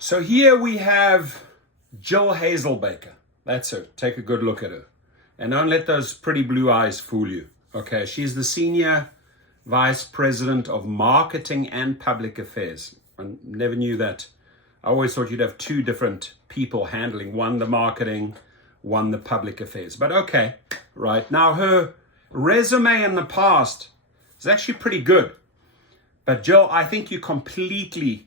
So here we have Jill Hazelbaker. That's her. Take a good look at her. And don't let those pretty blue eyes fool you. Okay, she's the Senior Vice President of Marketing and Public Affairs. I never knew that. I always thought you'd have two different people handling, one the marketing, one the public affairs. But okay, right. Now her resume in the past is actually pretty good. But Jill, I think you completely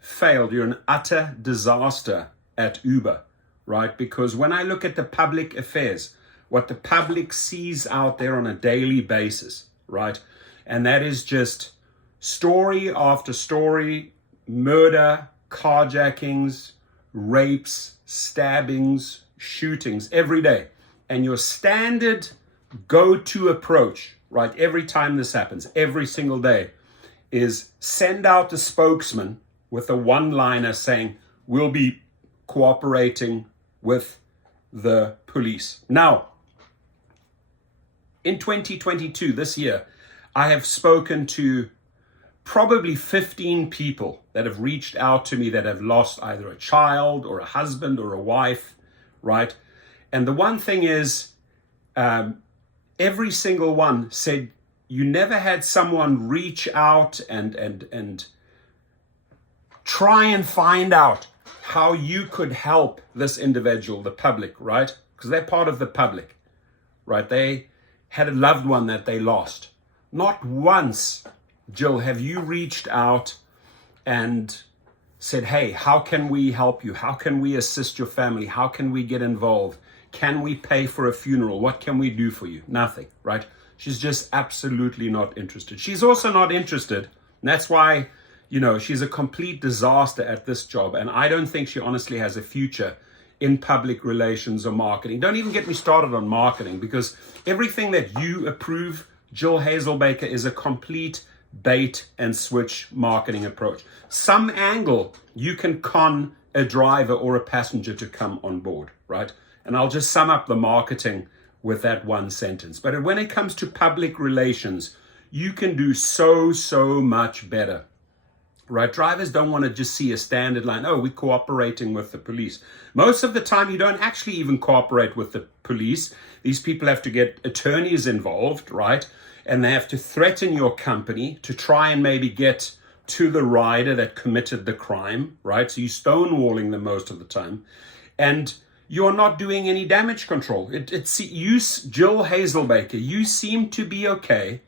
failed. You're an utter disaster at Uber, right? Because when I look at the public affairs, what the public sees out there on a daily basis, right? And that is just story after story, murder, carjackings, rapes, stabbings, shootings every day. And your standard go-to approach, right, every time this happens, every single day, is send out a spokesman with a one-liner saying, we'll be cooperating with the police. Now, in 2022, this year, I have spoken to probably 15 people that have reached out to me that have lost either a child or a husband or a wife, right? And the one thing is, every single one said, you never had someone reach out and try and find out how you could help this individual, the public, right? Because they're part of the public, right? They had a loved one that they lost. Not once, Jill, have you reached out and said, hey, how can we help you? How can we assist your family? How can we get involved? Can we pay for a funeral? What can we do for you? Nothing, right? She's just absolutely not interested. She's also not interested. And that's why, you know, she's a complete disaster at this job. And I don't think she honestly has a future in public relations or marketing. Don't even get me started on marketing, because everything that you approve, Jill Hazelbaker, is a complete bait and switch marketing approach. Some angle you can con a driver or a passenger to come on board, right? And I'll just sum up the marketing with that one sentence. But when it comes to public relations, you can do so much better, right? Drivers don't want to just see a standard line, oh, we're cooperating with the police. Most of the time, you don't actually even cooperate with the police. These people have to get attorneys involved, right? And they have to threaten your company to try and maybe get to the rider that committed the crime, right? So you're stonewalling them most of the time. And you're not doing any damage control. It's you, Jill Hazelbaker, you seem to be okay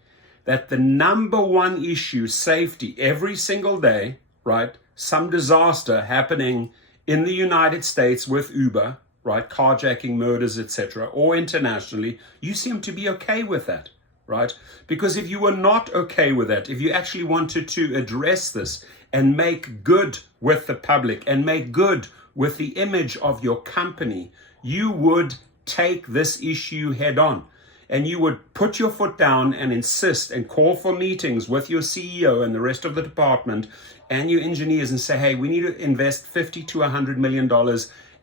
that the number one issue, safety, every single day, right? Some disaster happening in the United States with Uber, right? Carjacking, murders, etc., or internationally, you seem to be okay with that, right? Because if you were not okay with that, if you actually wanted to address this and make good with the public and make good with the image of your company, you would take this issue head on. And you would put your foot down and insist and call for meetings with your CEO and the rest of the department and your engineers and say, hey, we need to invest $50 to $100 million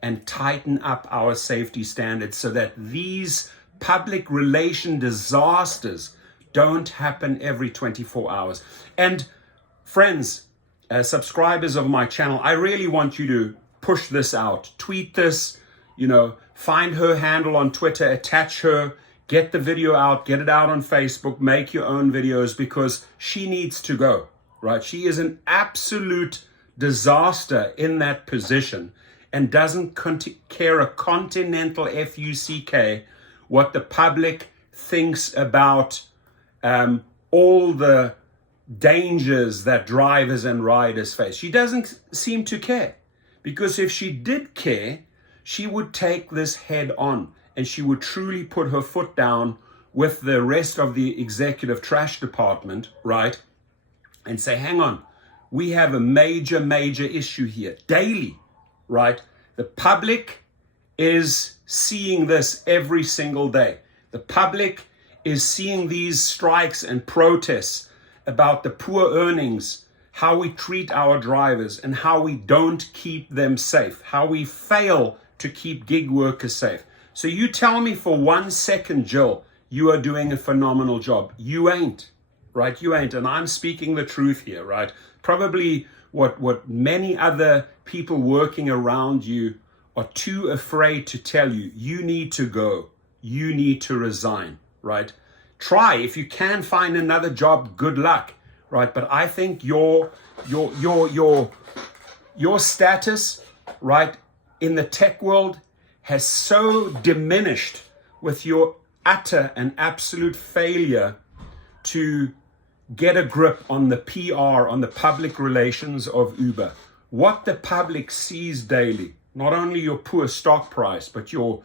and tighten up our safety standards so that these public relation disasters don't happen every 24 hours. And friends, subscribers of my channel, I really want you to push this out. Tweet this, you know, find her handle on Twitter, attach her, get the video out, get it out on Facebook, make your own videos, because she needs to go, right? She is an absolute disaster in that position and doesn't care a continental F-U-C-K what the public thinks about all the dangers that drivers and riders face. She doesn't seem to care. Because if she did care, she would take this head on and she would truly put her foot down with the rest of the executive trash department, right? And say, hang on, we have a major issue here daily, right? The public is seeing this every single day. The public is seeing these strikes and protests about the poor earnings, how we treat our drivers and how we don't keep them safe, how we fail to keep gig workers safe. So you tell me for 1 second, Jill, you are doing a phenomenal job. You ain't, right? You ain't. And I'm speaking the truth here, right? Probably what many other people working around you are too afraid to tell you, you need to go, you need to resign, right? Try, if you can find another job, good luck, right? But I think your status, right, in the tech world has so diminished with your utter and absolute failure to get a grip on the PR, on the public relations of Uber. What the public sees daily, not only your poor stock price, but your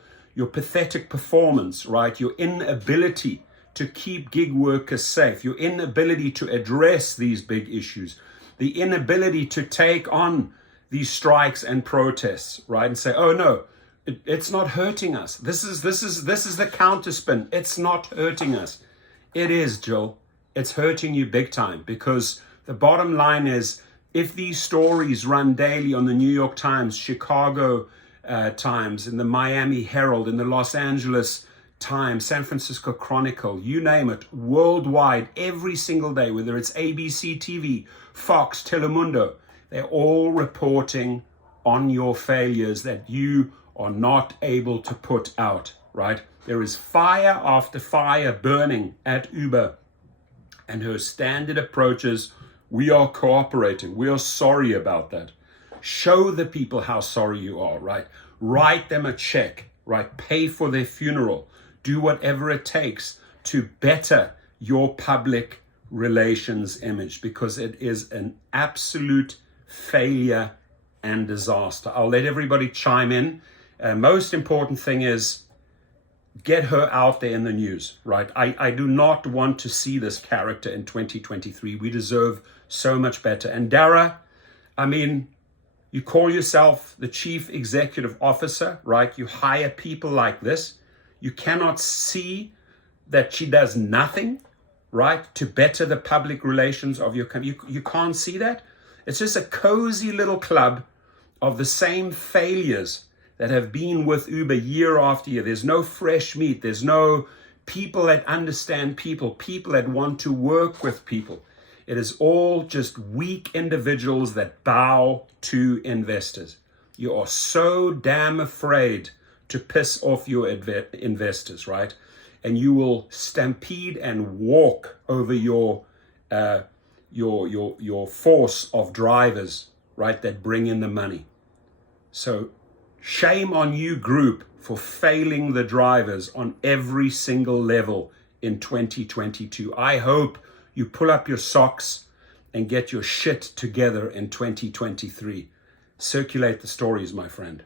pathetic performance, right? Your inability to keep gig workers safe, your inability to address these big issues, the inability to take on these strikes and protests, right? And say, oh no, it's not hurting us. This is the counterspin. It's not hurting us. It is, Jill. It's hurting you big time, because the bottom line is, if these stories run daily on the New York Times, Chicago Times, in the Miami Herald, in the Los Angeles Times, San Francisco Chronicle, you name it, worldwide, every single day, whether it's ABC TV, Fox, Telemundo, they're all reporting on your failures that you are not able to put out, right? There is fire after fire burning at Uber, and her standard approach is, we are cooperating, we are sorry about that. Show the people how sorry you are, right? Write them a check, right? Pay for their funeral. Do whatever it takes to better your public relations image, because it is an absolute failure and disaster. I'll let everybody chime in. Most important thing is, get her out there in the news, right? I do not want to see this character in 2023. We deserve so much better. And Dara, I mean, you call yourself the chief executive officer, right? You hire people like this. You cannot see that she does nothing, right, to better the public relations of your company. You can't see that. It's just a cozy little club of the same failures that have been with Uber year after year. There's no fresh meat. There's no people that understand people that want to work with people. It is all just weak individuals that bow to investors. You are so damn afraid to piss off your investors, right? And you will stampede and walk over your force of drivers, right, that bring in the money. So shame on you, group, for failing the drivers on every single level in 2022. I hope you pull up your socks and get your shit together in 2023. Circulate the stories, my friend.